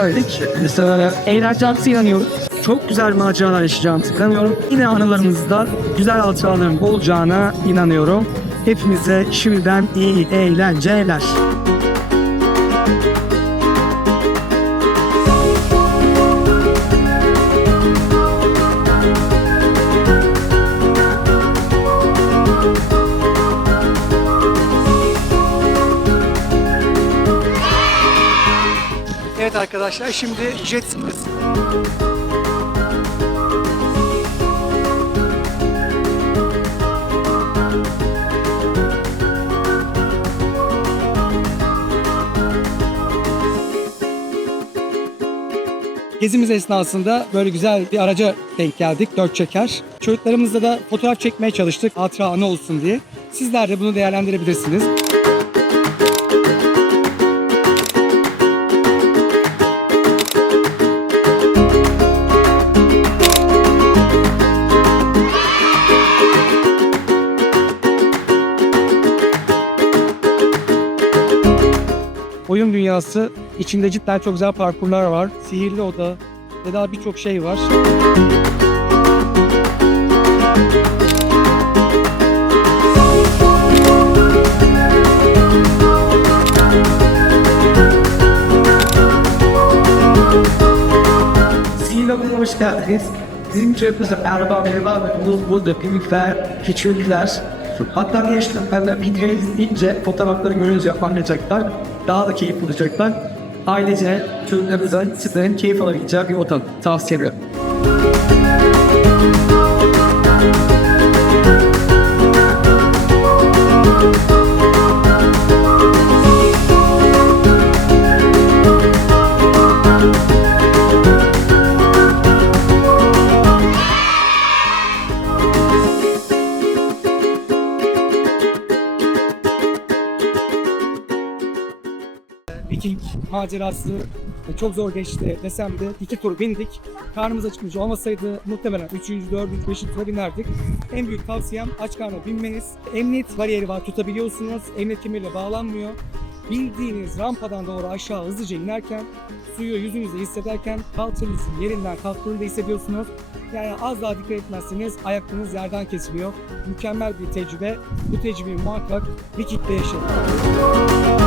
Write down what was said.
geldik. Mesela eğleneceğimize inanıyoruz. Çok güzel maceralar yaşayacağımıza inanıyorum. Yine anılarımızda güzel hatıraların olacağına inanıyorum. Hepinize şimdiden iyi eğlenceler. Evet arkadaşlar şimdi jet Gezimiz esnasında böyle güzel bir araca denk geldik. Dört çeker. Çocuklarımızla da fotoğraf çekmeye çalıştık. Hatıra anı olsun diye. Sizler de bunu değerlendirebilirsiniz. Oyun dünyası içinde cidden çok güzel parkurlar var. Sihirli oda ve daha birçok şey var. Sihirli odaya hoş geldiniz. Bizim çocuklarımızla merhaba merhaba ve bu burada büyükler, küçükler. Hatta gençler videoyu izleyince fotoğrafları görünce anlayacaklar. Daha da keyif bulacaklar. Ailece çocuklarımıza sizlerin keyif alabileceği bir ortam tavsiye ediyorum. Viking macerası çok zor geçti desem de iki tur bindik. Karnımız acıkmış olmasaydı muhtemelen 3. 4. 5. tura binerdik. En büyük tavsiyem aç karnına binmeniz. Emniyet bariyeri var tutabiliyorsunuz. Emniyet kemeriyle bağlanmıyor. Bildiğiniz rampadan doğru aşağı hızlıca inerken suyu yüzünüzde hissederken kalçanızın yerinden kalktığını da hissediyorsunuz. Yani az daha dikkat etmezseniz ayaklarınız yerden kesiliyor. Mükemmel bir tecrübe. Bu tecrübeyi muhakkak Viking'de yaşayın.